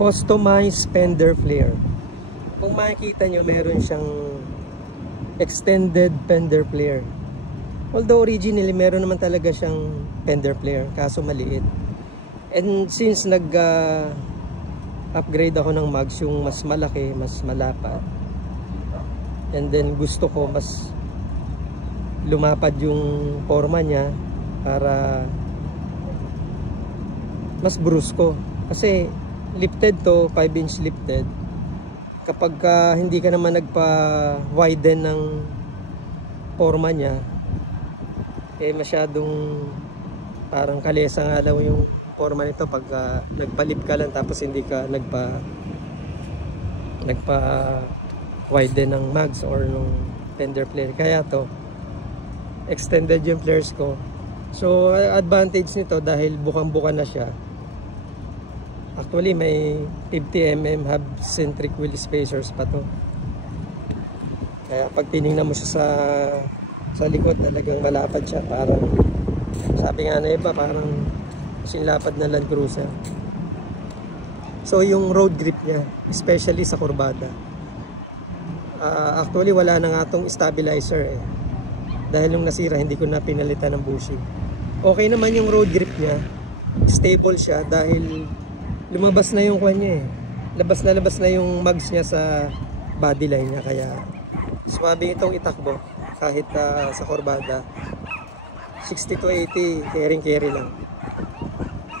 customized fender flare. Kung makikita nyo, meron siyang extended fender flare. Although originally meron naman talaga siyang fender flare, kaso maliit. And since upgrade ako ng mags, yung mas malaki, mas malapad, and then gusto ko mas lumapad yung forma niya para mas brusko. Kasi lifted to, 5-inch lifted. Kapag hindi ka naman nagpa-widen ng forma niya, masyadong parang kalesa nga lang yung forma nito pag nagpalip ka lang tapos hindi ka nagpa-widen ng mags or ng fender flare. Kaya to extended yung flares ko. So advantage nito dahil bukang-buka na siya. Actually may 50mm hub centric wheel spacers pa to. Kaya pag tinignan mo siya sa likod, talagang malapad siya. Parang sabi nga na iba, parang sinlapad na Land Cruiser. So yung road grip niya, especially sa kurbada, actually wala na nga tong stabilizer dahil yung nasira hindi ko na pinalitan ng bushing. Okay naman yung road grip niya, stable siya dahil lumabas na yung kwan niya labas na yung mags niya sa body line niya, kaya swabe itong itakbo kahit sa kurbada. 60 to 80 carry lang.